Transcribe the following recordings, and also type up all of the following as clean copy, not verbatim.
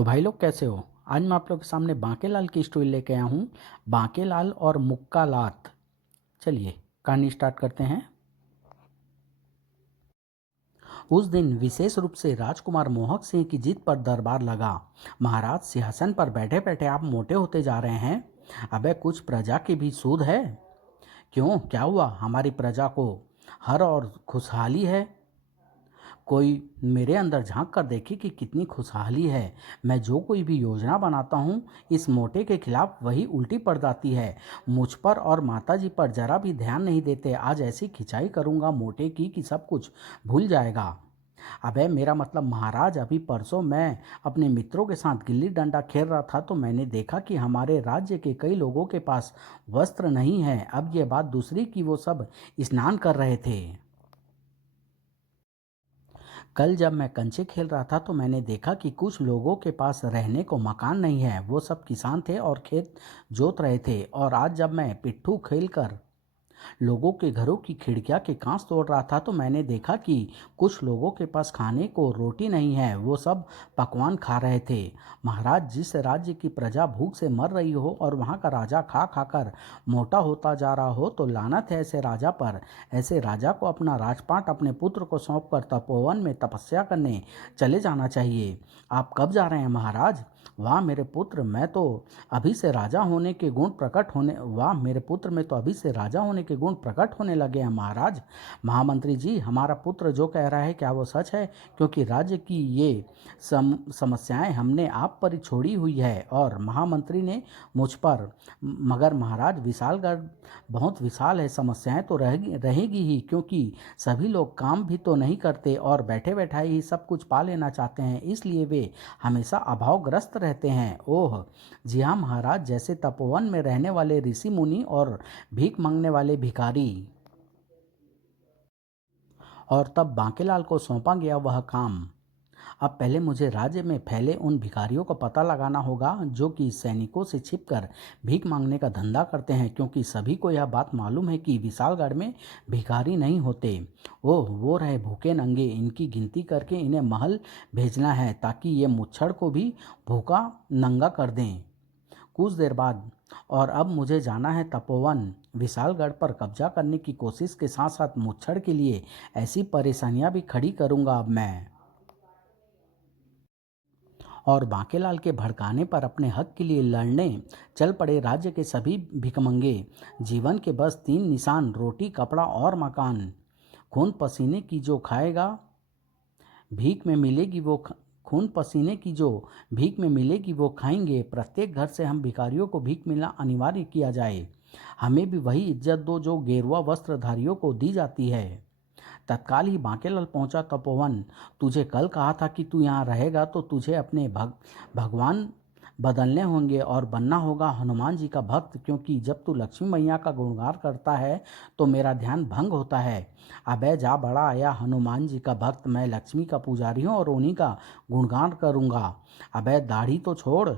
तो भाई लोग कैसे हो। आज मैं आप लोग के सामने बांकेलाल की स्टोरी लेके आया हूँ। बांकेलाल और मुक्का लात। चलिए कहानी स्टार्ट करते हैं। उस दिन विशेष रूप से राजकुमार मोहक सिंह की जीत पर दरबार लगा। महाराज, सिंहासन पर बैठे बैठे आप मोटे होते जा रहे हैं। अबे कुछ प्रजा की भी सूध है। क्यों, क्या हुआ? हमारी प्रजा को हर और खुशहाली है। कोई मेरे अंदर झांक कर देखे कि कितनी खुशहाली है। मैं जो कोई भी योजना बनाता हूँ इस मोटे के खिलाफ वही उल्टी पड़ जाती है। मुझ पर और माताजी पर जरा भी ध्यान नहीं देते। आज ऐसी खिंचाई करूँगा मोटे की कि सब कुछ भूल जाएगा। अबे मेरा मतलब महाराज, अभी परसों मैं अपने मित्रों के साथ गिल्ली डंडा खेल रहा था तो मैंने देखा कि हमारे राज्य के कई लोगों के पास वस्त्र नहीं है। अब ये बात दूसरी कि वो सब स्नान कर रहे थे। कल जब मैं कंचे खेल रहा था तो मैंने देखा कि कुछ लोगों के पास रहने को मकान नहीं है। वो सब किसान थे और खेत जोत रहे थे। और आज जब मैं पिट्ठू खेलकर लोगों के घरों की खिड़कियां के कांच तोड़ रहा था तो मैंने देखा कि कुछ लोगों के पास खाने को रोटी नहीं है। वो सब पकवान खा रहे थे। महाराज, जिस राज्य की प्रजा भूख से मर रही हो और वहाँ का राजा खा खाकर मोटा होता जा रहा हो तो लानत है ऐसे राजा पर। ऐसे राजा को अपना राजपाट अपने पुत्र को सौंपकर तपोवन में तपस्या करने चले जाना चाहिए। आप कब जा रहे हैं महाराज? वाह मेरे पुत्र, मैं तो अभी से राजा होने के गुण प्रकट होने वाह मेरे पुत्र में तो अभी से राजा होने के गुण प्रकट होने लगे हैं महाराज। महामंत्री जी, हमारा पुत्र जो कह रहा है क्या वो सच है? क्योंकि राज्य की ये समस्याएं हमने आप पर ही छोड़ी हुई है और महामंत्री ने मुझ पर। मगर महाराज, विशालगढ़ बहुत विशाल है। समस्याएं तो रहेगी ही, क्योंकि सभी लोग काम भी तो नहीं करते और बैठे बैठाए ही सब कुछ पा लेना चाहते हैं। इसलिए वे हमेशा अभावग्रस्त रहते हैं। ओह जी हाँ महाराज, जैसे तपोवन में रहने वाले ऋषि मुनि और भीख मांगने वाले भिखारी। और तब बांकेलाल को सौंपा गया वह काम। अब पहले मुझे राज्य में फैले उन भिखारियों का पता लगाना होगा जो कि सैनिकों से छिपकर भीख मांगने का धंधा करते हैं, क्योंकि सभी को यह बात मालूम है कि विशालगढ़ में भिखारी नहीं होते। ओह, वो रहे भूखे नंगे। इनकी गिनती करके इन्हें महल भेजना है ताकि ये मुच्छड़ को भी भूखा नंगा कर दें। कुछ देर बाद, और अब मुझे जाना है तपोवन। विशालगढ़ पर कब्जा करने की कोशिश के साथ साथ मुच्छड़ के लिए ऐसी परेशानियां भी खड़ी करूंगा अब मैं। और बांकेलाल के भड़काने पर अपने हक के लिए लड़ने चल पड़े राज्य के सभी भिखमंगे। जीवन के बस तीन निशान: रोटी, कपड़ा और मकान। खून पसीने की जो खाएगा भीख में मिलेगी वो खून पसीने की जो भीख में मिलेगी वो खाएंगे। प्रत्येक घर से हम भिखारियों को भीख मिलना अनिवार्य किया जाए। हमें भी वही इज्जत दो जो गेरुआ वस्त्रधारियों को दी जाती है। तत्काल ही बांकेलाल पहुंचा तपोवन। तुझे कल कहा था कि तू यहाँ रहेगा तो तुझे अपने भगवान बदलने होंगे और बनना होगा हनुमान जी का भक्त, क्योंकि जब तू लक्ष्मी मैया का गुणगान करता है तो मेरा ध्यान भंग होता है। अबे जा, बड़ा आया हनुमान जी का भक्त। मैं लक्ष्मी का पुजारी हूँ और उन्हीं का गुणगान करूँगा। अबे दाढ़ी तो छोड़।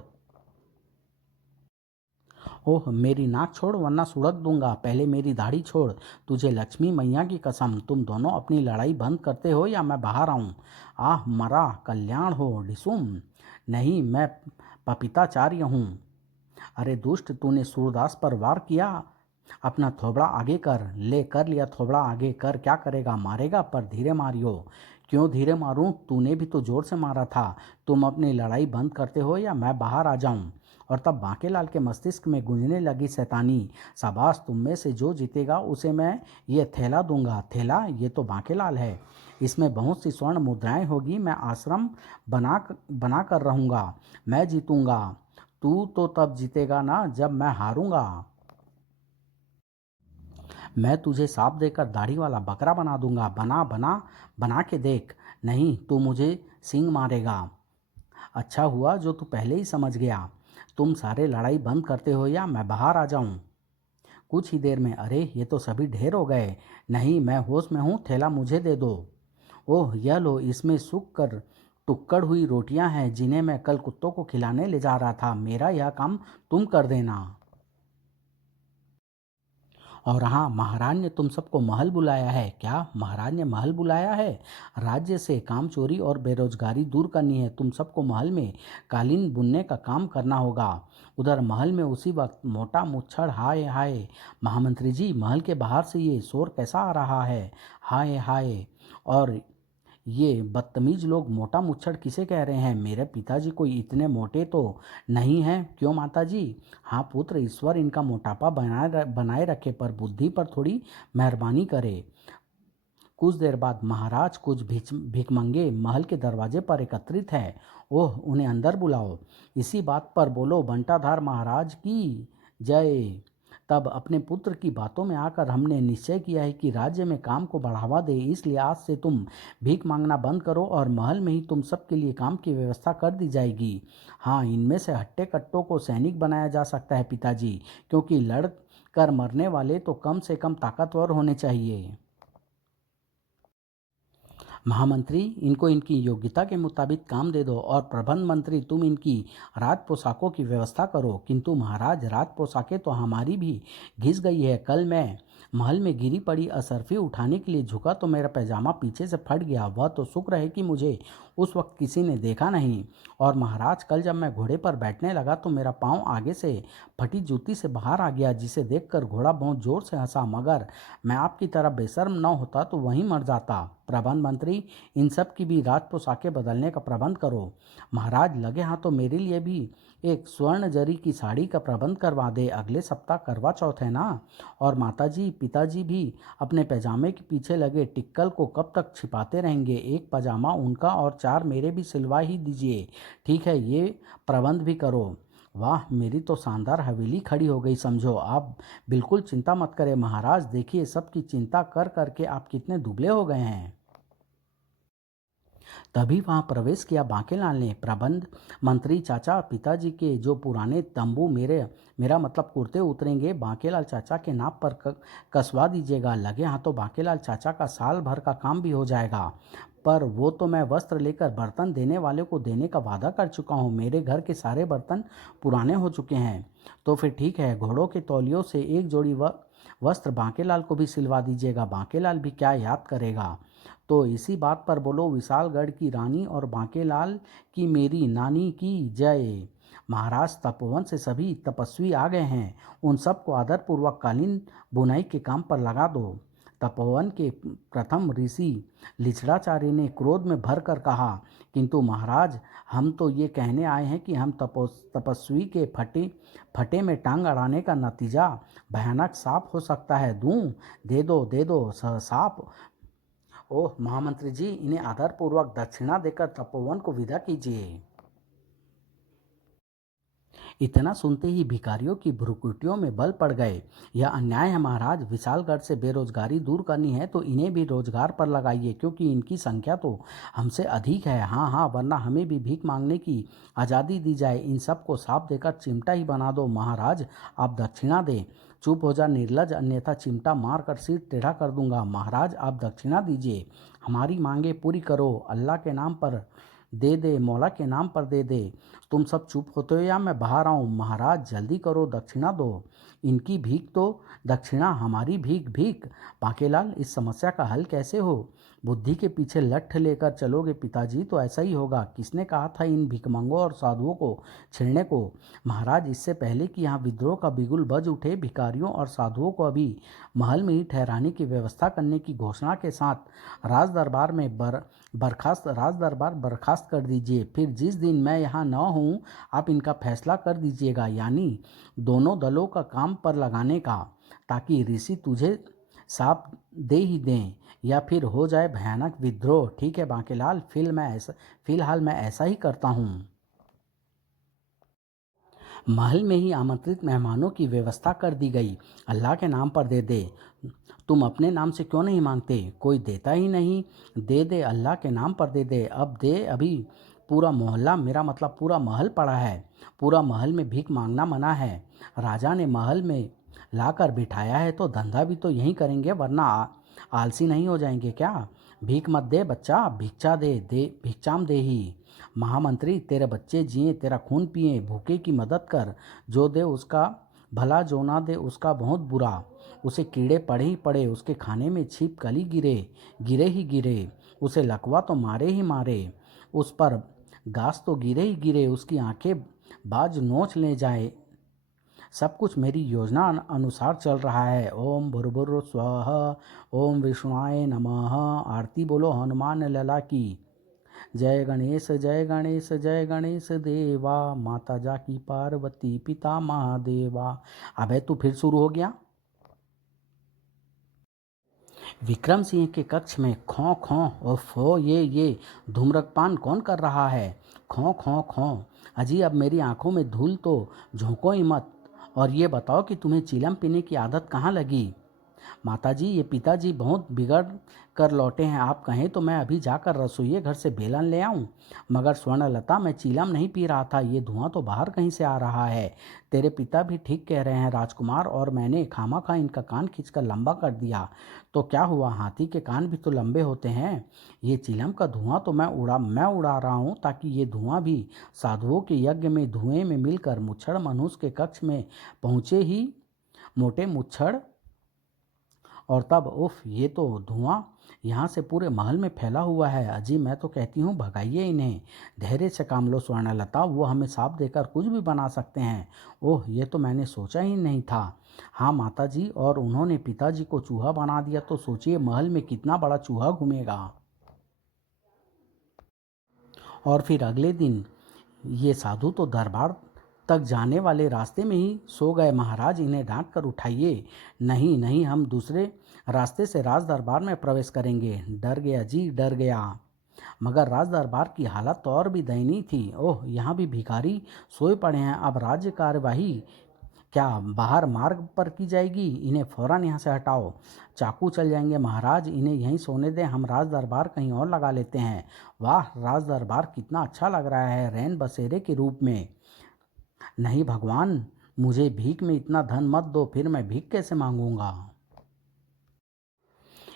ओह, मेरी नाक छोड़ वरना सुड़क दूंगा। पहले मेरी दाढ़ी छोड़। तुझे लक्ष्मी मैया की कसम, तुम दोनों अपनी लड़ाई बंद करते हो या मैं बाहर आऊं। आह मरा कल्याण हो डिसुम। नहीं, मैं पपिताचार्य हूँ। अरे दुष्ट, तूने सूरदास पर वार किया। अपना थोबड़ा आगे कर। ले कर लिया थोबड़ा आगे कर। क्या करेगा? मारेगा, पर धीरे मारियो। क्यों धीरे मारूं? तूने भी तो जोर से मारा था। तुम अपनी लड़ाई बंद करते हो या मैं बाहर आ जाऊं। और तब बांकेलाल के मस्तिष्क में गूंजने लगी शैतानी। शाबाश, तुम में से जो जीतेगा उसे मैं ये थैला दूंगा। थैला? ये तो बांकेलाल है। इसमें बहुत सी स्वर्ण मुद्राएं होगी। मैं आश्रम बना कर रहूँगा। मैं जीतूंगा। तू तो तब जीतेगा ना जब मैं हारूंगा। मैं तुझे सांप देकर दाढ़ी वाला बकरा बना दूंगा। बना बना बना के देख। नहीं, तू मुझे सींग मारेगा। अच्छा हुआ जो तू पहले ही समझ गया। तुम सारे लड़ाई बंद करते हो या मैं बाहर आ जाऊं। कुछ ही देर में, अरे ये तो सभी ढेर हो गए। नहीं, मैं होश में हूँ। थैला मुझे दे दो। ओह यह लो, इसमें सूख कर टुक्कड़ हुई रोटियां हैं जिन्हें मैं कल कुत्तों को खिलाने ले जा रहा था। मेरा यह काम तुम कर देना। और हाँ, महाराज ने तुम सबको महल बुलाया है। क्या महाराज ने महल बुलाया है? राज्य से काम चोरी और बेरोजगारी दूर करनी है। तुम सबको महल में कालीन बुनने का काम करना होगा। उधर महल में उसी वक्त मोटा मुच्छड़, हाय हाय महामंत्री जी, महल के बाहर से ये शोर कैसा आ रहा है? हाय हाय। और ये बदतमीज लोग मोटा मुच्छड़ किसे कह रहे हैं? मेरे पिताजी कोई इतने मोटे तो नहीं हैं। क्यों माताजी? हाँ पुत्र, ईश्वर इनका मोटापा बनाए रखे, पर बुद्धि पर थोड़ी मेहरबानी करे। कुछ देर बाद महाराज कुछ भिखमंगे महल के दरवाजे पर एकत्रित हैं। ओह, उन्हें अंदर बुलाओ। इसी बात पर बोलो, बंटाधार महाराज की जय। तब अपने पुत्र की बातों में आकर हमने निश्चय किया है कि राज्य में काम को बढ़ावा दे, इसलिए आज से तुम भीख मांगना बंद करो और महल में ही तुम सबके लिए काम की व्यवस्था कर दी जाएगी। हाँ, इनमें से हट्टे कट्टों को सैनिक बनाया जा सकता है पिताजी, क्योंकि लड़ कर मरने वाले तो कम से कम ताकतवर होने चाहिए। महामंत्री, इनको इनकी योग्यता के मुताबिक काम दे दो और प्रबंध मंत्री, तुम इनकी राज पोशाकों की व्यवस्था करो। किंतु महाराज, राज पोशाकें तो हमारी भी घिस गई है। कल मैं महल में गिरी पड़ी असरफी उठाने के लिए झुका तो मेरा पैजामा पीछे से फट गया। वह तो शुक्र है कि मुझे उस वक्त किसी ने देखा नहीं। और महाराज, कल जब मैं घोड़े पर बैठने लगा तो मेरा पाँव आगे से फटी जूती से बाहर आ गया, जिसे देखकर घोड़ा बहुत जोर से हंसा। मगर मैं आपकी तरह बेशर्म न होता तो वहीं मर जाता। प्रबंध मंत्री, इन सब की भी राज पोशाकें बदलने का प्रबंध करो। महाराज, लगे हाथों मेरे लिए भी एक स्वर्ण जरी की साड़ी का प्रबंध करवा दे। अगले सप्ताह करवा चौथ है ना। और माताजी, पिताजी भी अपने पैजामे के पीछे लगे टिक्कल को कब तक छिपाते रहेंगे? एक पजामा उनका और 4 मेरे भी सिलवा ही दीजिए। ठीक है, ये प्रबंध भी करो। वाह, मेरी तो शानदार हवेली खड़ी हो गई समझो। आप बिल्कुल चिंता मत करें महाराज। देखिए, सबकी चिंता कर करके आप कितने दुबले हो गए हैं। तभी वहां प्रवेश किया बांकेलाल ने। प्रबंध मंत्री चाचा, पिताजी के जो पुराने तंबू मेरा मतलब कुर्ते उतरेंगे, बांकेलाल चाचा के नाप पर कसवा दीजिएगा। लगे हाथों बांकेलाल चाचा का साल भर का काम भी हो जाएगा। पर वो तो मैं वस्त्र लेकर बर्तन देने वाले को देने का वादा कर चुका हूँ। मेरे घर के सारे बर्तन पुराने हो चुके हैं। तो फिर ठीक है, घोड़ों के तौलियों से एक जोड़ी वस्त्र बांकेलाल को भी सिलवा दीजिएगा। बांकेलाल भी क्या याद करेगा। तो इसी बात पर बोलो, विशालगढ़ की रानी और बांकेलाल की मेरी नानी की जय। महाराज, तपोवन से सभी तपस्वी आ गए हैं। उन सबको आदरपूर्वक कालीन बुनाई के काम पर लगा दो। तपोवन के प्रथम ऋषि लिचड़ाचार्य ने क्रोध में भर कर कहा, किंतु महाराज, हम तो ये कहने आए हैं कि हम तपस्वी के फटे में टांग अड़ाने का नतीजा भयानक साफ हो सकता है। दूं? दे दो साफ। ओह महामंत्री जी, इन्हें आदरपूर्वक दक्षिणा देकर तपोवन को विदा कीजिए। इतना सुनते ही भिखारियों की भ्रुकुटियों में बल पड़ गए। यह अन्याय है महाराज। विशालगढ़ से बेरोजगारी दूर करनी है तो इन्हें भी रोजगार पर लगाइए, क्योंकि इनकी संख्या तो हमसे अधिक है। हाँ हाँ, वरना हमें भी भीख मांगने की आज़ादी दी जाए। इन सबको साफ देकर चिमटा ही बना दो। महाराज, आप दक्षिणा दें। चुप हो जा निर्लज, अन्यथा चिमटा मार कर सिर टेढ़ा कर दूंगा। महाराज, आप दक्षिणा दीजिए, हमारी मांगे पूरी करो। अल्लाह के नाम पर दे दे, मौला के नाम पर दे दे। तुम सब चुप होते हो या मैं बाहर आऊँ? महाराज, जल्दी करो, दक्षिणा दो। इनकी भीख तो दक्षिणा, हमारी भीख भीख। बांकेलाल, इस समस्या का हल कैसे हो? बुद्धि के पीछे लठ लेकर चलोगे पिताजी तो ऐसा ही होगा। किसने कहा था इन भिखमंगों और साधुओं को छेड़ने को? महाराज, इससे पहले कि यहाँ विद्रोह का बिगुल बज उठे, भिखारियों और साधुओं को अभी महल में ही ठहराने की व्यवस्था करने की घोषणा के साथ राज दरबार बर्खास्त कर दीजिए। फिर जिस दिन मैं यहाँ न हूँ, आप इनका फैसला कर दीजिएगा, यानी दोनों दलों का काम पर लगाने का, ताकि ऋषि तुझे साप दे ही दें या फिर हो जाए भयानक विद्रोह। ठीक है बांकेलाल, फिलहाल मैं ऐसा ही करता हूँ। महल में ही आमंत्रित मेहमानों की व्यवस्था कर दी गई। अल्लाह के नाम पर दे दे। तुम अपने नाम से क्यों नहीं मांगते? कोई देता ही नहीं। दे दे, अल्लाह के नाम पर दे दे। अब दे। अभी पूरा मोहल्ला, मेरा मतलब पूरा महल पड़ा है। पूरा महल में भीख मांगना मना है। राजा ने महल में लाकर बिठाया है तो धंधा भी तो यहीं करेंगे, वरना आलसी नहीं हो जाएंगे क्या? भीख मत दे बच्चा, भिक्षा दे भिक्षाम दे ही। महामंत्री, तेरे बच्चे जिए, तेरा खून पिए, भूखे की मदद कर। जो दे उसका भला, जो ना दे उसका बहुत बुरा। उसे कीड़े पड़े ही पड़े, उसके खाने में छिप कली गिरे, गिरे ही गिरे, उसे लकवा तो मारे ही मारे, उस पर घास तो गिरे ही गिरे, उसकी आंखें बाज नोच ले जाए। सब कुछ मेरी योजना अनुसार चल रहा है। ओम भुर्भुर स्वः, ओम विष्णुआय नमः। आरती बोलो हनुमान लला की। जय गणेश जय गणेश जय गणेश देवा, माता जाकी पार्वती पिता महादेवा। अबे तू फिर शुरू हो गया। विक्रम सिंह के कक्ष में खौं खौं, ओफो ये धूम्रपान कौन कर रहा है? खौं खौं खौं। अजी अब मेरी आंखों में धूल तो झोंको ही मत। और ये बताओ कि तुम्हें चिलम पीने की आदत कहाँ लगी? माताजी, ये पिताजी बहुत बिगड़ कर लौटे हैं, आप कहें तो मैं अभी जाकर रसोई घर से बेलन ले आऊं। मगर स्वर्णलता, मैं चीलम नहीं पी रहा था, ये धुआं तो बाहर कहीं से आ रहा है। तेरे पिता भी ठीक कह रहे हैं राजकुमार, और मैंने खामखा इनका कान खींचकर लंबा कर दिया। तो क्या हुआ, हाथी के कान भी तो लंबे होते हैं। ये चिलम का धुआं तो मैं उड़ा रहा हूँ, ताकि ये धुआं भी साधुओं के यज्ञ में धुएं में मिलकर मुच्छड़ मनुष्य के कक्ष में पहुँचे ही। मोटे मुच्छड़, और तब उफ, ये तो धुआं यहाँ से पूरे महल में फैला हुआ है। अजी मैं तो कहती हूँ भगाइए इन्हें। धैर्य से काम लो स्वर्णलता, वो हमें सांप देकर कुछ भी बना सकते हैं। ओह, ये तो मैंने सोचा ही नहीं था। हाँ माताजी, और उन्होंने पिताजी को चूहा बना दिया, तो सोचिए महल में कितना बड़ा चूहा घूमेगा। और फिर अगले दिन ये साधु तो दरबार तक जाने वाले रास्ते में ही सो गए। महाराज, इन्हें डांट कर उठाइए। नहीं नहीं, हम दूसरे रास्ते से राज दरबार में प्रवेश करेंगे। डर गया जी, डर गया। मगर राज दरबार की हालत तो और भी दयनीय थी। ओह, यहाँ भी भिखारी सोए पड़े हैं। अब राज्य कार्यवाही क्या बाहर मार्ग पर की जाएगी? इन्हें फौरन यहाँ से हटाओ, चाकू चल जाएंगे। महाराज, इन्हें यहीं सोने दें, हम राज दरबार कहीं और लगा लेते हैं। वाह, राज दरबार कितना अच्छा लग रहा है रैन बसेरे के रूप में। नहीं भगवान, मुझे भीख में इतना धन मत दो, फिर मैं भीख कैसे मांगूंगा।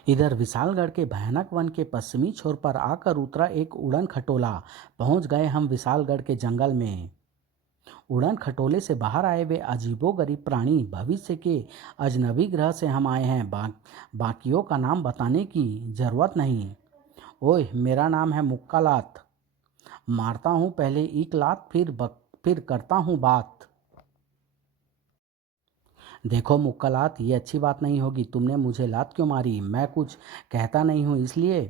इधर विशालगढ़ के भयानक वन के पश्चिमी छोर पर आकर उतरा एक उड़न खटोला। पहुंच गए हम विशालगढ़ के जंगल में। उड़न खटोले से बाहर आए वे अजीबोगरीब प्राणी भविष्य के अजनबी ग्रह से हम आए हैं। बाकियों का नाम बताने की जरूरत नहीं। ओए, मेरा नाम है मुक्का लात। मारता हूँ पहले एक लात, फिर करता हूँ बात। देखो मुक्का लात, ये अच्छी बात नहीं होगी। तुमने मुझे लात क्यों मारी? मैं कुछ कहता नहीं हूँ इसलिए।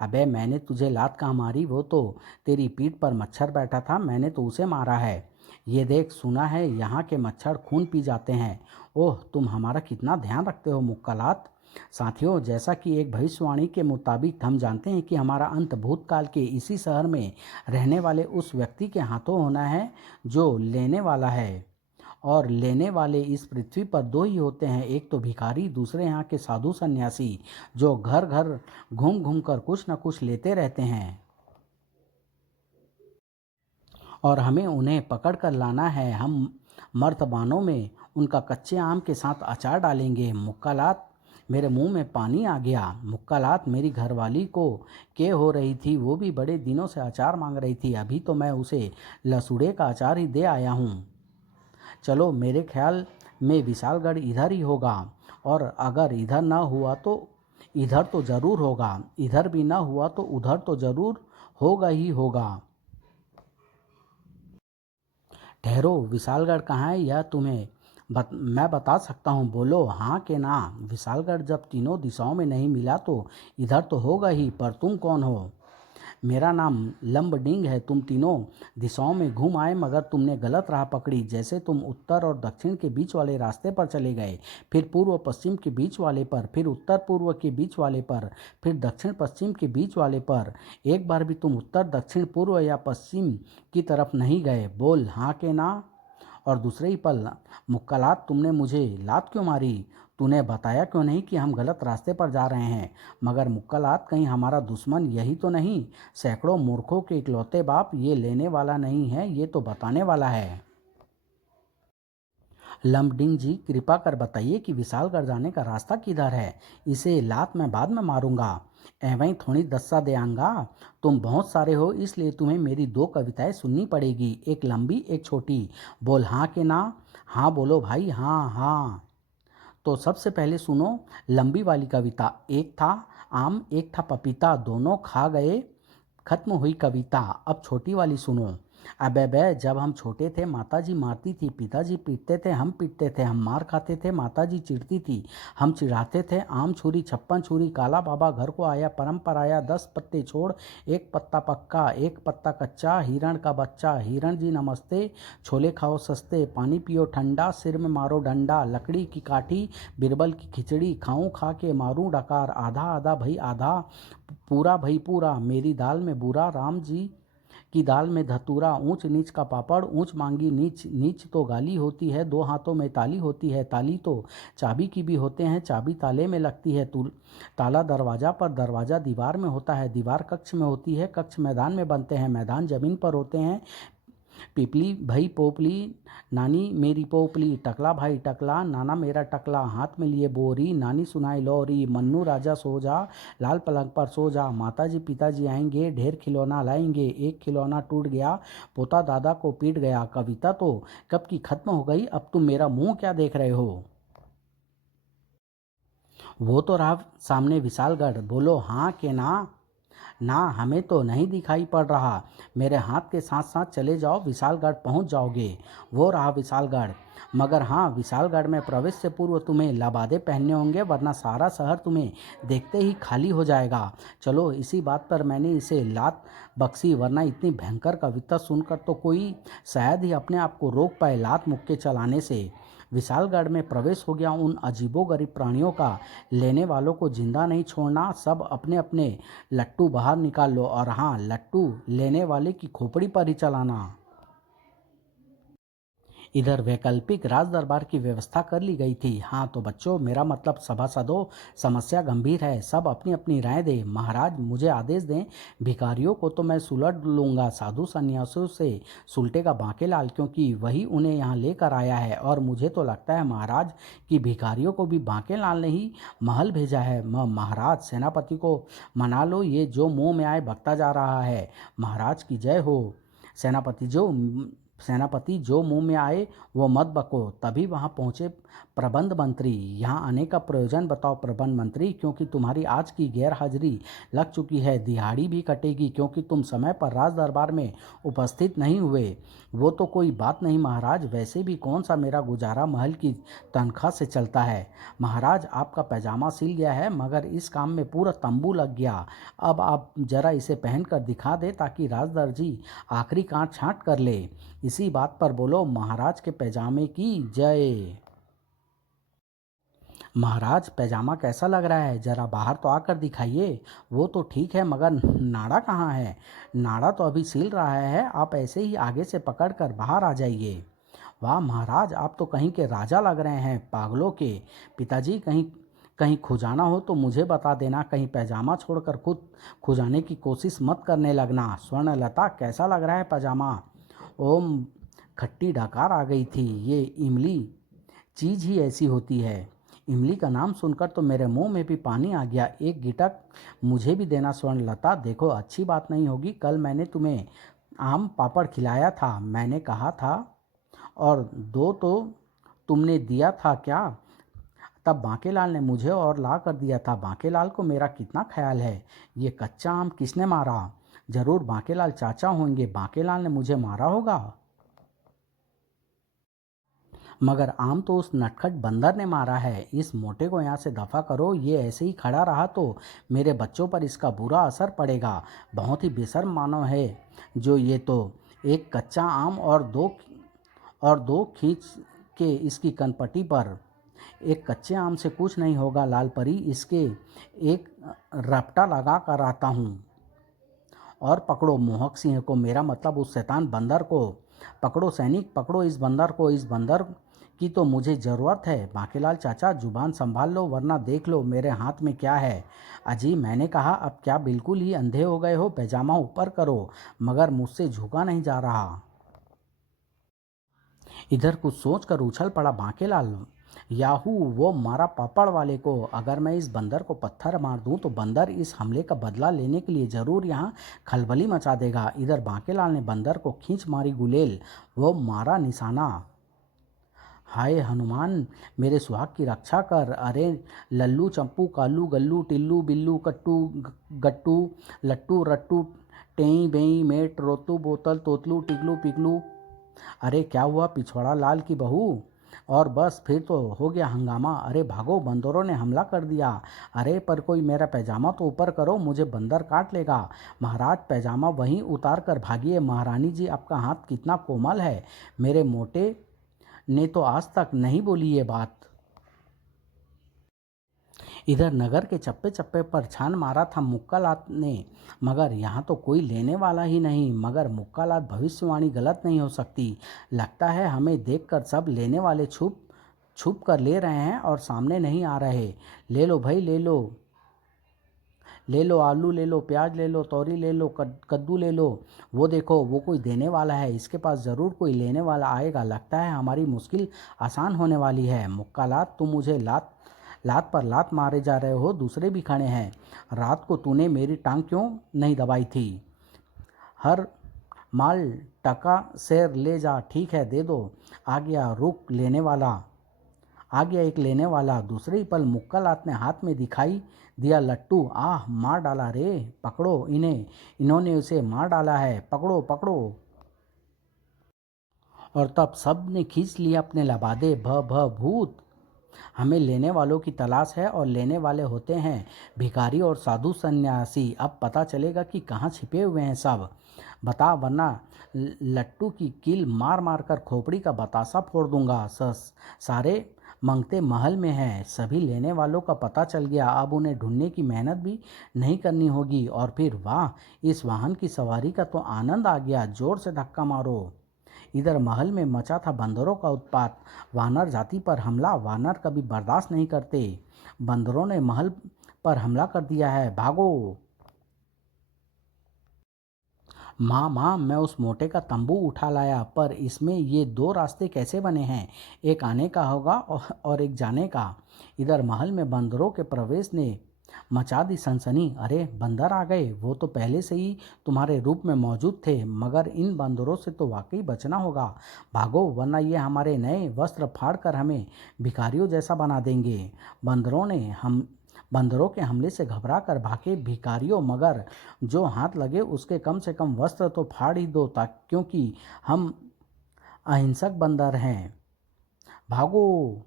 अबे मैंने तुझे लात कहाँ मारी? वो तो तेरी पीठ पर मच्छर बैठा था, मैंने तो उसे मारा है। ये देख, सुना है यहाँ के मच्छर खून पी जाते हैं। ओह, तुम हमारा कितना ध्यान रखते हो मुक्का लात। साथियों, जैसा कि एक भविष्यवाणी के मुताबिक हम जानते हैं कि हमारा अंत भूतकाल के इसी शहर में रहने वाले उस व्यक्ति के हाथों होना है जो लेने वाला है। और लेने वाले इस पृथ्वी पर दो ही होते हैं, एक तो भिखारी, दूसरे यहाँ के साधु सन्यासी, जो घर घर घूम घूम कर कुछ न कुछ लेते रहते हैं। और हमें उन्हें पकड़ कर लाना है। हम मर्तबानों में उनका कच्चे आम के साथ अचार डालेंगे। मुक्कालात, मेरे मुंह में पानी आ गया। मुक्कालात, मेरी घरवाली को के हो रही थी, वो भी बड़े दिनों से अचार मांग रही थी। अभी तो मैं उसे लसूड़े का अचार ही दे आया हूँ। चलो, मेरे ख्याल में विशालगढ़ इधर ही होगा, और अगर इधर ना हुआ तो इधर तो ज़रूर होगा, इधर भी ना हुआ तो उधर तो ज़रूर होगा ही होगा। ठहरो, विशालगढ़ कहाँ है यह तुम्हें मैं बता सकता हूँ। बोलो हाँ के ना। विशालगढ़ जब तीनों दिशाओं में नहीं मिला तो इधर तो होगा ही, पर तुम कौन हो? मेरा नाम लंबडिंग है। तुम तीनों दिशाओं में घूम आए, मगर तुमने गलत राह पकड़ी। जैसे तुम उत्तर और दक्षिण के बीच वाले रास्ते पर चले गए, फिर पूर्व पश्चिम के बीच वाले पर, फिर उत्तर पूर्व के बीच वाले पर, फिर दक्षिण पश्चिम के बीच वाले पर, एक बार भी तुम उत्तर दक्षिण पूर्व या पश्चिम की तरफ नहीं गए। बोल हाँ के ना। और दूसरे ही पल, मुक्कालात, तुमने मुझे लात क्यों मारी? तूने बताया क्यों नहीं कि हम गलत रास्ते पर जा रहे हैं? मगर मुक्कालात, कहीं हमारा दुश्मन यही तो नहीं? सैकड़ों मूर्खों के इकलौते बाप, ये लेने वाला नहीं है, ये तो बताने वाला है। लंबडिंग जी, कृपा कर बताइए कि विशालगढ़ जाने का रास्ता किधर है। इसे लात मैं बाद में मारूंगा, एवं थोड़ी दस्सा दे आऊंगा। तुम बहुत सारे हो, इसलिए तुम्हें मेरी दो कविताएं सुननी पड़ेगी, एक लंबी एक छोटी। बोल हाँ के ना। हाँ बोलो भाई, हाँ हाँ। तो सबसे पहले सुनो लंबी वाली कविता। एक था आम एक था पपीता, दोनों खा गए, खत्म हुई कविता। अब छोटी वाली सुनो। अबे बे जब हम छोटे थे माताजी मारती थी, पिताजी पीटते थे, हम पीटते थे, हम मार खाते थे, माताजी चिढ़ती थी, हम चिढ़ाते थे। आम छुरी छप्पन छुरी, काला बाबा घर को आया, परम पर आया, 10 पत्ते छोड़ एक पत्ता पक्का, एक पत्ता कच्चा, हिरण का बच्चा, हिरण जी नमस्ते, छोले खाओ सस्ते, पानी पियो ठंडा, सिर में मारो डंडा, लकड़ी की काठी, बिरबल की खिचड़ी, खाऊं खा के मारूं डकार, आधा आधा भई आधा, पूरा भई पूरा, मेरी दाल में बूरा, राम जी की दाल में धतूरा, ऊंच नीच का पापड़, ऊंच मांगी नीच, नीच तो गाली होती है, दो हाथों में ताली होती है, ताली तो चाबी की भी होते हैं, चाबी ताले में लगती है, ताला दरवाजा पर, दरवाजा दीवार में होता है, दीवार कक्ष में होती है, कक्ष मैदान में बनते हैं, मैदान जमीन पर होते हैं, पिपली भई पोपली, नानी मेरी पोपली, टकला भाई टकला, नाना मेरा टकला, हाथ में लिए बोरी, नानी सुनाई लोरी, मन्नू राजा सो जा, लाल पलंग पर सो जा, माताजी पिताजी आएंगे, ढेर खिलौना लाएंगे, एक खिलौना टूट गया, पोता दादा को पीट गया। कविता तो कब की खत्म हो गई, अब तुम मेरा मुंह क्या देख रहे हो? वो तो रहा सामने विशालगढ़, बोलो हाँ के ना? ना, हमें तो नहीं दिखाई पड़ रहा। मेरे हाथ के साथ साथ चले जाओ, विशालगढ़ पहुंच जाओगे। वो रहा विशालगढ़। मगर हाँ, विशालगढ़ में प्रवेश से पूर्व तुम्हें लबादे पहनने होंगे, वरना सारा शहर तुम्हें देखते ही खाली हो जाएगा। चलो, इसी बात पर मैंने इसे लात बख्शी, वरना इतनी भयंकर कविता सुनकर तो कोई शायद ही अपने आप को रोक पाए लात मुक्के चलाने से। विशालगढ़ में प्रवेश हो गया उन अजीबोगरीब प्राणियों का। लेने वालों को जिंदा नहीं छोड़ना, सब अपने अपने लट्टू बाहर निकाल लो, और हाँ, लट्टू लेने वाले की खोपड़ी पर ही चलाना। इधर वैकल्पिक राज दरबार की व्यवस्था कर ली गई थी। हाँ तो बच्चों, मेरा मतलब सभासदों, समस्या गंभीर है, सब अपनी अपनी राय दें। महाराज मुझे आदेश दें, भिखारियों को तो मैं सुलट लूँगा, साधु सन्यासियों से सुलटेगा बांकेलाल, क्योंकि वही उन्हें यहाँ लेकर आया है। और मुझे तो लगता है महाराज कि भिखारियों को भी बांकेलाल ने ही महल भेजा है। महाराज सेनापति को मना लो, ये जो मुँह में आए बकता जा रहा है। महाराज की जय हो। सेनापति जो सेनापति जो मुंह में आए वो मत बको। तभी वहां पहुंचे प्रबंध मंत्री। यहाँ आने का प्रयोजन बताओ प्रबंध मंत्री, क्योंकि तुम्हारी आज की गैर हाजिरी लग चुकी है, दिहाड़ी भी कटेगी, क्योंकि तुम समय पर राज दरबार में उपस्थित नहीं हुए। वो तो कोई बात नहीं महाराज, वैसे भी कौन सा मेरा गुजारा महल की तनख्वाह से चलता है। महाराज आपका पैजामा सिल गया है, मगर इस काम में पूरा तंबू लग गया। अब आप जरा इसे पहन कर दिखा दे, ताकि राजदर जी आखिरी कांट छांट कर ले। इसी बात पर बोलो महाराज के पैजामे की जय। महाराज पैजामा कैसा लग रहा है, जरा बाहर तो आकर दिखाइए। वो तो ठीक है, मगर नाड़ा कहाँ है? नाड़ा तो अभी सिल रहा है, आप ऐसे ही आगे से पकड़कर बाहर आ जाइए। वाह महाराज, आप तो कहीं के राजा लग रहे हैं, पागलों के। पिताजी कहीं कहीं खुजाना हो तो मुझे बता देना, कहीं पैजामा छोड़कर खुद खुजाने की कोशिश मत करने लगना। स्वर्णलता कैसा लग रहा है पैजामा? ओम, खट्टी डकार आ गई थी। ये इमली चीज़ ही ऐसी होती है। इमली का नाम सुनकर तो मेरे मुंह में भी पानी आ गया। एक गिटक मुझे भी देना स्वर्णलता। देखो, अच्छी बात नहीं होगी, कल मैंने तुम्हें आम पापड़ खिलाया था, मैंने कहा था, और दो तो तुमने दिया था क्या? तब बांकेलाल ने मुझे और ला कर दिया था। बांकेलाल को मेरा कितना ख्याल है। ये कच्चा आम किसने मारा? जरूर बांकेलाल चाचा होंगे। बांकेलाल ने मुझे मारा होगा। मगर आम तो उस नटखट बंदर ने मारा है। इस मोटे को यहाँ से दफा करो, ये ऐसे ही खड़ा रहा तो मेरे बच्चों पर इसका बुरा असर पड़ेगा। बहुत ही बेशर्म मानव है जो ये तो। एक कच्चा आम और दो खींच के इसकी कनपटी पर। एक कच्चे आम से कुछ नहीं होगा लाल परी, इसके एक रपटा लगा कर आता हूँ। और पकड़ो मोहक सिंह को, मेरा मतलब उस शैतान बंदर को। पकड़ो सैनिक, पकड़ो इस बंदर को। इस बंदर की तो मुझे ज़रूरत है। बांकेलाल चाचा जुबान संभाल लो, वरना देख लो मेरे हाथ में क्या है। अजी, मैंने कहा, अब क्या बिल्कुल ही अंधे हो गए हो? पैजामा ऊपर करो। मगर मुझसे झुका नहीं जा रहा। इधर कुछ सोच कर उछल पड़ा बांकेलाल। याहू, वो मारा पापड़ वाले को। अगर मैं इस बंदर को पत्थर मार दूं तो बंदर इस हमले का बदला लेने के लिए जरूर यहाँ खलबली मचा देगा। इधर बांकेलाल ने बंदर को खींच मारी गुलेल। वो मारा निशाना। हाय हनुमान, मेरे सुहाग की रक्षा कर। अरे लल्लू चंपू कालू गल्लू टिल्लू बिल्लू कट्टू गट्टू लट्टू रट्टू टेई बेई मेट रोतू बोतल तोतलू टिगलू पिगलू। अरे क्या हुआ पिछवाड़ा लाल की बहू? और बस फिर तो हो गया हंगामा। अरे भागो, बंदरों ने हमला कर दिया। अरे पर कोई मेरा पैजामा तो ऊपर करो, मुझे बंदर काट लेगा। महाराज पैजामा वहीं उतार कर भागिए। महारानी जी आपका हाथ कितना कोमल है। मेरे मोटे ने तो आज तक नहीं बोली ये बात। इधर नगर के चप्पे चप्पे पर छान मारा था मुक्कालात ने, मगर यहाँ तो कोई लेने वाला ही नहीं। मगर मुक्कालात भविष्यवाणी गलत नहीं हो सकती। लगता है हमें देखकर सब लेने वाले छुप छुप कर ले रहे हैं और सामने नहीं आ रहे। ले लो भाई ले लो, ले लो आलू ले लो, प्याज ले लो, तोरी ले लो, कद्दू ले लो। वो देखो वो कोई देने वाला है, इसके पास ज़रूर कोई लेने वाला आएगा। लगता है हमारी मुश्किल आसान होने वाली है। मुक्कालात तुम मुझे लात लात पर लात मारे जा रहे हो, दूसरे भी खड़े हैं। रात को तूने मेरी टांग क्यों नहीं दबाई थी? हर माल टका शेर ले जा। ठीक है दे दो। आ गया रुक लेने वाला, आ गया एक लेने वाला। दूसरे ही पल मुक्कालात ने हाथ में दिखाई दिया लट्टू। आह मार डाला रे, पकड़ो इन्हें, इन्होंने उसे मार डाला है, पकड़ो पकड़ो। और तब सब ने खींच लिया अपने लबादे। भ भ भूत, हमें लेने वालों की तलाश है और लेने वाले होते हैं भिखारी और साधु सन्यासी। अब पता चलेगा कि कहाँ छिपे हुए हैं सब। बता वरना लट्टू की कील मार मार कर खोपड़ी का बतासा फोड़ दूंगा। सारे मंगते महल में हैं। सभी लेने वालों का पता चल गया। अब उन्हें ढूंढने की मेहनत भी नहीं करनी होगी। और फिर वाह, इस वाहन की सवारी का तो आनंद आ गया। जोर से धक्का मारो। इधर महल में मचा था बंदरों का उत्पात। वानर जाति पर हमला वानर कभी बर्दाश्त नहीं करते। बंदरों ने महल पर हमला कर दिया है, भागो। माँ माँ, मैं उस मोटे का तंबू उठा लाया, पर इसमें ये दो रास्ते कैसे बने हैं? एक आने का होगा और एक जाने का। इधर महल में बंदरों के प्रवेश ने मचा दी सनसनी। अरे बंदर आ गए, वो तो पहले से ही तुम्हारे रूप में मौजूद थे। मगर इन बंदरों से तो वाकई बचना होगा। भागो वरना ये हमारे नए वस्त्र फाड़ कर हमें भिखारियों जैसा बना देंगे। बंदरों ने हम बंदरों के हमले से घबरा कर भागे भिखारियों। मगर जो हाथ लगे उसके कम से कम वस्त्र तो फाड़ ही दो, ताकि क्योंकि हम अहिंसक बंदर हैं। भागो।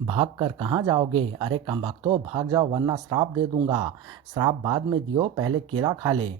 भाग कर कहाँ जाओगे? अरे कमबख्तो, भाग जाओ वरना श्राप दे दूंगा। श्राप बाद में दियो, पहले केला खा ले।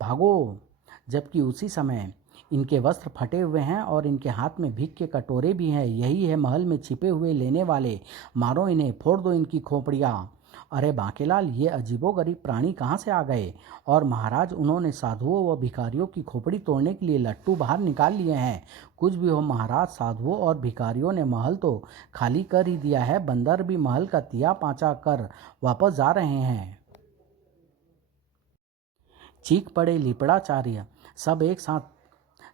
भागो। जबकि उसी समय इनके वस्त्र फटे हुए हैं और इनके हाथ में भीख के कटोरे भी हैं। यही है महल में छिपे हुए लेने वाले। मारो इन्हें, फोड़ दो इनकी खोपड़ियाँ। अरे बांकेलाल, ये अजीबोगरीब प्राणी कहाँ से आ गए? और महाराज, उन्होंने साधुओं व भिखारियों की खोपड़ी तोड़ने के लिए लट्टू बाहर निकाल लिए हैं। कुछ भी हो महाराज, साधुओं और भिखारियों ने महल तो खाली कर ही दिया है। बंदर भी महल का तिया पाँचा कर वापस जा रहे हैं। चीख पड़े लिपड़ाचार्य, सब एक साथ।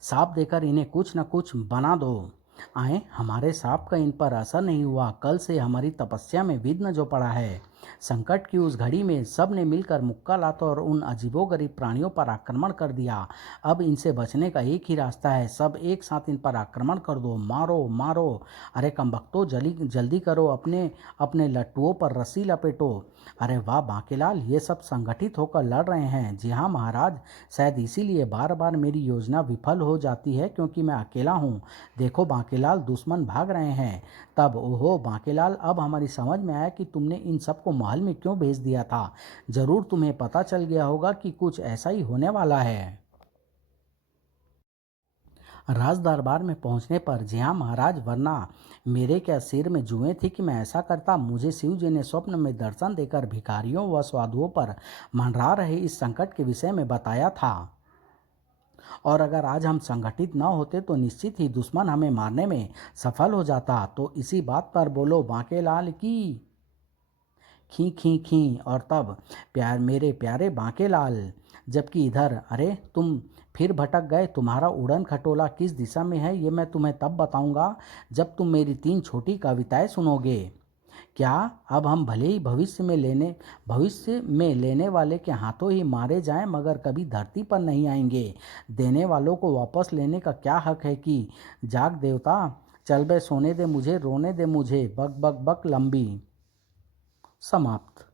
साप देकर इन्हें कुछ न कुछ बना दो। आए, हमारे साप का इन पर असर नहीं हुआ। कल से हमारी तपस्या में विघ्न जो पड़ा है। संकट की उस घड़ी में सब ने मिलकर मुक्कालात और उन अजीबोगरीब प्राणियों पर आक्रमण कर दिया। अब इनसे बचने का एक ही रास्ता है, सब एक साथ इन पर आक्रमण कर दो। मारो मारो। अरे कमबख्तो, जल्दी जल्दी करो, अपने अपने लट्टुओं पर रस्सी लपेटो। अरे वाह बांकेलाल, ये सब संगठित होकर लड़ रहे हैं। जी हाँ महाराज, शायद इसीलिए बार बार मेरी योजना विफल हो जाती है, क्योंकि मैं अकेला हूँ। देखो बांकेलाल, दुश्मन भाग रहे हैं। तब ओहो बांकेलाल, अब हमारी समझ में आया कि तुमने इन सबको महल में क्यों भेज दिया था। जरूर तुम्हें पता चल गया होगा कि कुछ ऐसा ही होने वाला है। राज दरबार में पहुंचने पर, जी हाँ महाराज, वरना मेरे क्या सिर में जुएं थी कि मैं ऐसा करता। मुझे शिव जी ने स्वप्न में दर्शन देकर भिखारियों व साधुओं पर मंडरा रहे इस संकट के विषय में बताया था। और अगर आज हम संगठित न होते तो निश्चित ही दुश्मन हमें मारने में सफल हो जाता। तो इसी बात पर बोलो बांकेलाल की खी खी खी। और तब मेरे प्यारे बांकेलाल, जबकि इधर, अरे तुम फिर भटक गए। तुम्हारा उड़न खटोला किस दिशा में है ये मैं तुम्हें तब बताऊंगा जब तुम मेरी 3 छोटी कविताएं सुनोगे। क्या अब हम भले ही भविष्य में लेने वाले के हाथों ही मारे जाएं, मगर कभी धरती पर नहीं आएंगे। देने वालों को वापस लेने का क्या हक है कि जाग देवता चल बे सोने दे मुझे, रोने दे मुझे, बक बक बक लंबी। समाप्त।